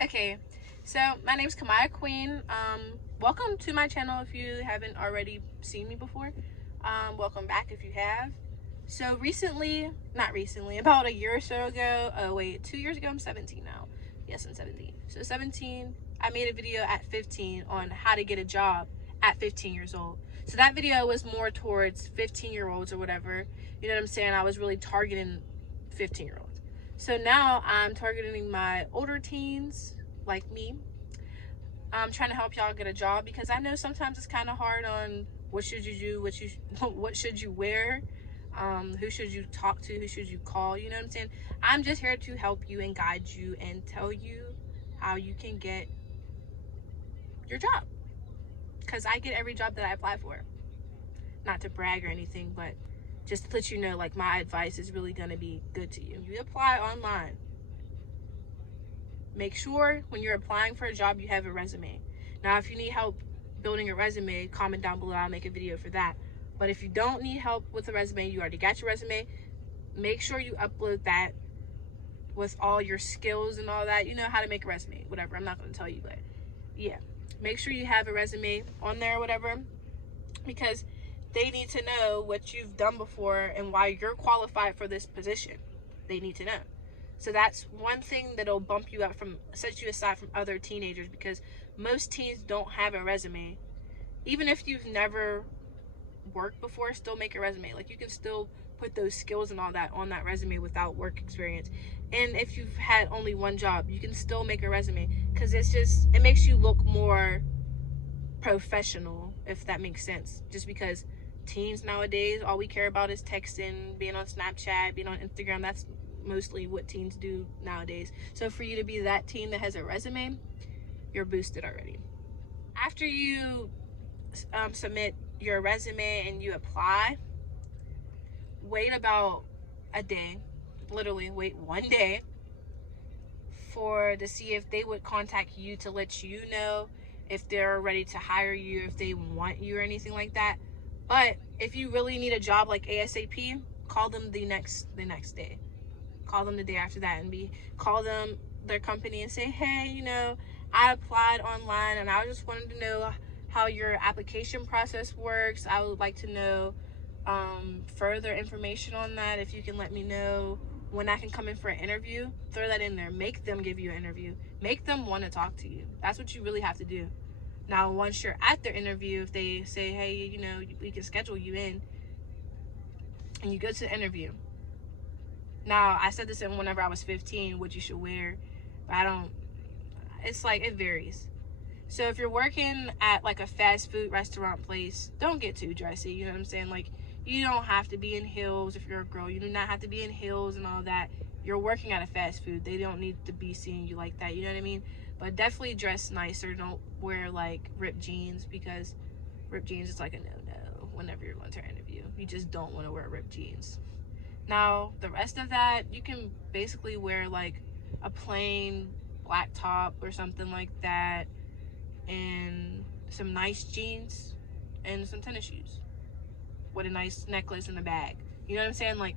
Okay, so my name's Kamaya Queen. Welcome to my channel if you haven't already seen me before. Welcome back if you have. So not recently, about a year or so ago, 2 years ago, I'm 17 now. Yes, I'm 17. So 17, I made a video at 15 on how to get a job at 15 years old. So that video was more towards 15-year-olds or whatever. You know what I'm saying? I was really targeting 15-year-olds. So now I'm targeting my older teens like me. I'm trying to help y'all get a job because I know sometimes it's kind of hard on what should you do, what should you wear, who should you talk to, who should you call, you know what I'm saying? I'm just here to help you and guide you and tell you how you can get your job, because I get every job that I apply for. Not to brag or anything, but just to let you know, like, my advice is really going to be good to you. You apply online. Make sure when you're applying for a job, you have a resume. Now, if you need help building a resume, comment down below. I'll make a video for that. But if you don't need help with a resume, you already got your resume, make sure you upload that with all your skills and all that. You know how to make a resume, whatever. I'm not going to tell you, but yeah. Make sure you have a resume on there or whatever, because they need to know what you've done before and why you're qualified for this position. They need to know. So that's one thing that'll bump you up set you aside from other teenagers, because most teens don't have a resume. Even if you've never worked before, still make a resume. Like, you can still put those skills and all that on that resume without work experience. And if you've had only one job, you can still make a resume, because it makes you look more professional, if that makes sense. Just because teens nowadays, all we care about is texting, being on Snapchat, being on Instagram. That's mostly what teens do nowadays. So for you to be that teen that has a resume, you're boosted already. After you submit your resume and you apply, wait about a day, literally wait 1 day to see if they would contact you to let you know if they're ready to hire you, if they want you or anything like that. But if you really need a job like ASAP, call them the next day. Call them the day after that and call them, their company, and say, hey, I applied online and I just wanted to know how your application process works. I would like to know further information on that. If you can let me know when I can come in for an interview, throw that in there. Make them give you an interview. Make them want to talk to you. That's what you really have to do. Now, once you're at their interview, if they say, hey, we can schedule you in, and you go to the interview. Now, I said this whenever I was 15, what you should wear, but it's like, it varies. So if you're working at like a fast food restaurant place, don't get too dressy, you know what I'm saying? Like, you don't have to be in heels if you're a girl. You do not have to be in heels and all that. You're working at a fast food. They don't need to be seeing you like that, you know what I mean? But definitely dress nicer. Don't wear like ripped jeans, because ripped jeans is like a no-no whenever you're going to an interview. You just don't want to wear ripped jeans. Now, the rest of that, you can basically wear like a plain black top or something like that, and some nice jeans and some tennis shoes with a nice necklace and a bag. You know what I'm saying? Like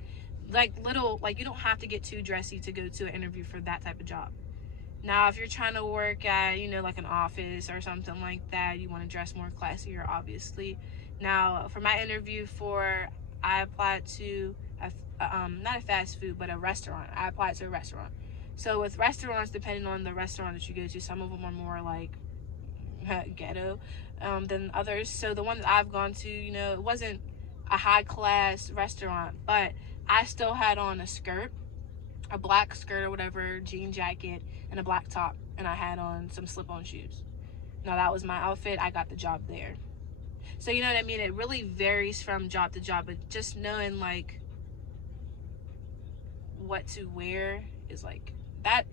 little, like, you don't have to get too dressy to go to an interview for that type of job. Now, if you're trying to work at, like an office or something like that, you want to dress more classier, obviously. Now, for my interview I applied to not a fast food, but a restaurant. I applied to a restaurant. So with restaurants, depending on the restaurant that you go to, some of them are more like ghetto than others. So the one that I've gone to, it wasn't a high class restaurant, but I still had on a black skirt or whatever, jean jacket, and a black top, and I had on some slip-on shoes. Now, that was my outfit. I got the job there. So, you know what I mean? It really varies from job to job, but just knowing like what to wear is like that.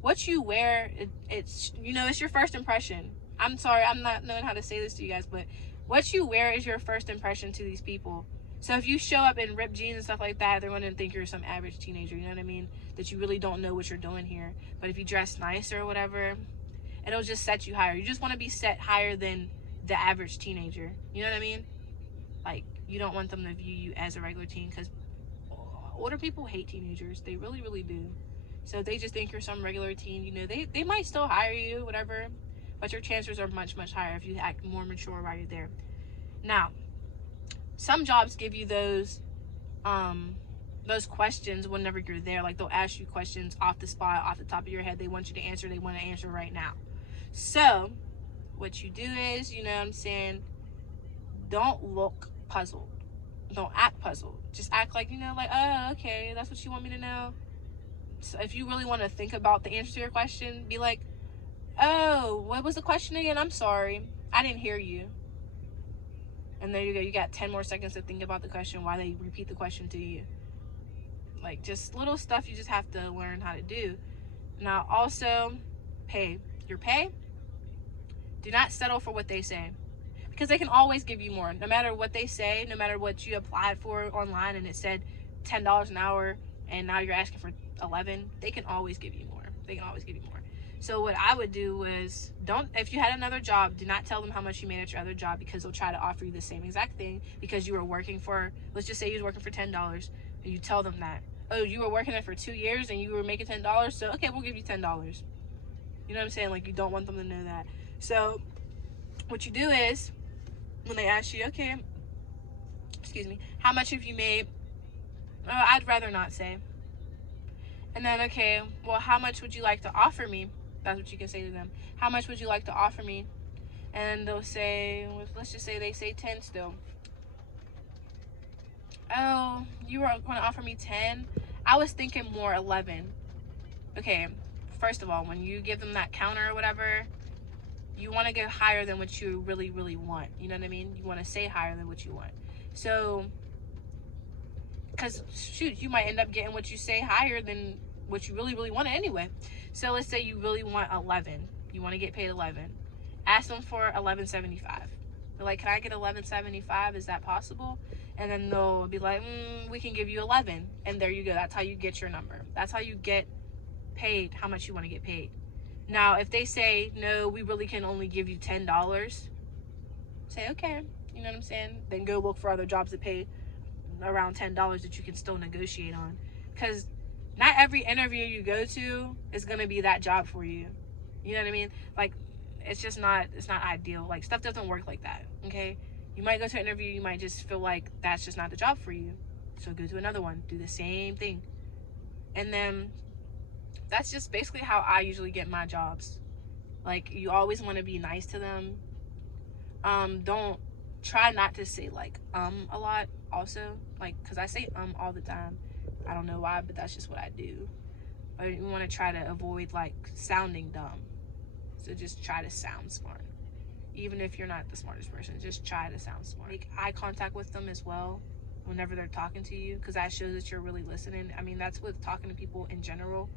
What you wear, it's your first impression. I'm sorry, I'm not knowing how to say this to you guys, but what you wear is your first impression to these people. So if you show up in ripped jeans and stuff like that, they're going to think you're some average teenager, you know what I mean? That you really don't know what you're doing here. But if you dress nice or whatever, it'll just set you higher. You just want to be set higher than the average teenager. You know what I mean? Like, you don't want them to view you as a regular teen, because older people hate teenagers. They really, really do. So if they just think you're some regular teen, you know, they might still hire you, whatever, but your chances are much, much higher if you act more mature while you're there. Now, some jobs give you those questions whenever you're there. Like, they'll ask you questions off the spot, off the top of your head. They want you to answer. They want to answer right now. So what you do is, you know what I'm saying, don't look puzzled. Don't act puzzled. Just act like, you know, like, oh, okay, that's what you want me to know. So if you really want to think about the answer to your question, be like, oh, what was the question again? I'm sorry, I didn't hear you. And there you go. You got 10 more seconds to think about the question while they repeat the question to you. Like, just little stuff you just have to learn how to do. Now, also, pay. Your pay, do not settle for what they say, because they can always give you more. No matter what they say, no matter what you applied for online and it said $10 an hour and now you're asking for 11, they can always give you more. They can always give you more. So what I would do was, if you had another job, do not tell them how much you made at your other job, because they'll try to offer you the same exact thing because you were working for, let's just say you were working for $10, and you tell them that, oh, you were working there for 2 years and you were making $10, so okay, we'll give you $10. You know what I'm saying? Like, you don't want them to know that. So what you do is, when they ask you, okay, excuse me, how much have you made? Oh, I'd rather not say. And then, okay, well, how much would you like to offer me? That's what you can say to them. How much would you like to offer me? And they'll say, let's just say they say 10 still. Oh, you were going to offer me 10? I was thinking more 11. Okay, first of all, when you give them that counter or whatever, you want to go higher than what you really, really want. You know what I mean? You want to say higher than what you want. So, because, shoot, you might end up getting what you say higher than what you really, really want anyway. So let's say you really want 11. You want to get paid 11. Ask them for $11.75. They're like, can I get $11.75? Is that possible? And then they'll be like, we can give you 11. And there you go. That's how you get your number. That's how you get paid how much you want to get paid. Now, if they say, no, we really can only give you $10, say, okay, you know what I'm saying? Then go look for other jobs that pay around $10 that you can still negotiate on. Because not every interview you go to is going to be that job for you. You know what I mean? Like, it's just not, it's not ideal. Like, stuff doesn't work like that, okay? You might go to an interview, you might just feel like that's just not the job for you. So go to another one, do the same thing. And then that's just basically how I usually get my jobs. Like, you always want to be nice to them. Don't try not to say like a lot also, like, because I say all the time. I don't know why, but that's just what I do. But you want to try to avoid like sounding dumb. So just try to sound smart. Even if you're not the smartest person, just try to sound smart. Make eye contact with them as well whenever they're talking to you, because that shows that you're really listening. I mean, that's with talking to people in general,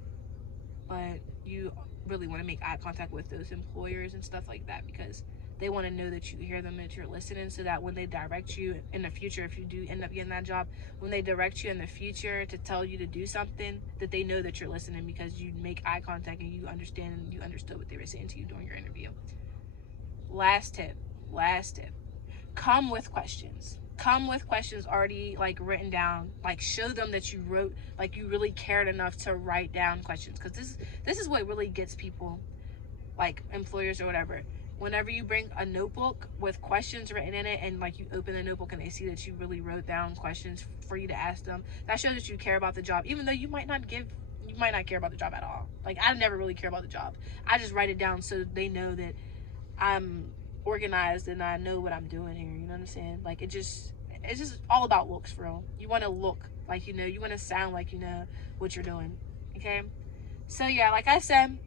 but you really want to make eye contact with those employers and stuff like that, because they want to know that you hear them, that you're listening, so that when they direct you in the future, if you do end up getting that job, when they direct you in the future to tell you to do something, that they know that you're listening because you make eye contact and you understand and you understood what they were saying to you during your interview. Last tip. Come with questions. Come with questions already like written down. Like, show them that you wrote, like you really cared enough to write down questions, because this is what really gets people, like employers or whatever. Whenever you bring a notebook with questions written in it, and like you open the notebook and they see that you really wrote down questions for you to ask them, that shows that you care about the job, even though you might not care about the job at all. Like, I never really care about the job. I just write it down so they know that I'm organized and I know what I'm doing here. You know what I'm saying? Like, it's just all about looks, for real. You want to look like you know, you want to sound like you know what you're doing. Okay? So yeah, like I said,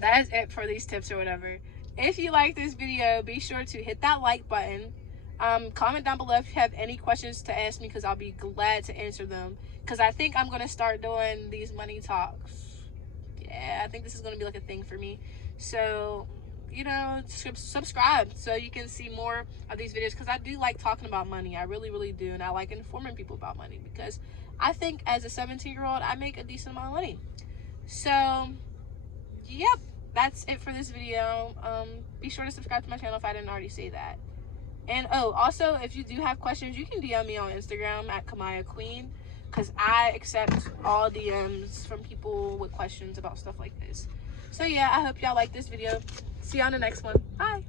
that is it for these tips or whatever. If you like this video, be sure to hit that like button. Comment down below if you have any questions to ask me, because I'll be glad to answer them. Because I think I'm going to start doing these money talks. Yeah, I think this is going to be like a thing for me. So, you know, subscribe so you can see more of these videos, because I do like talking about money. I really, really do. And I like informing people about money, because I think as a 17-year-old, I make a decent amount of money. So, yep. That's it for this video. Be sure to subscribe to my channel if I didn't already say that. And oh, also, if you do have questions, you can DM me on Instagram at Kamaya Queen. because I accept all DMs from people with questions about stuff like this. So yeah, I hope y'all like this video. See you on the next one. Bye.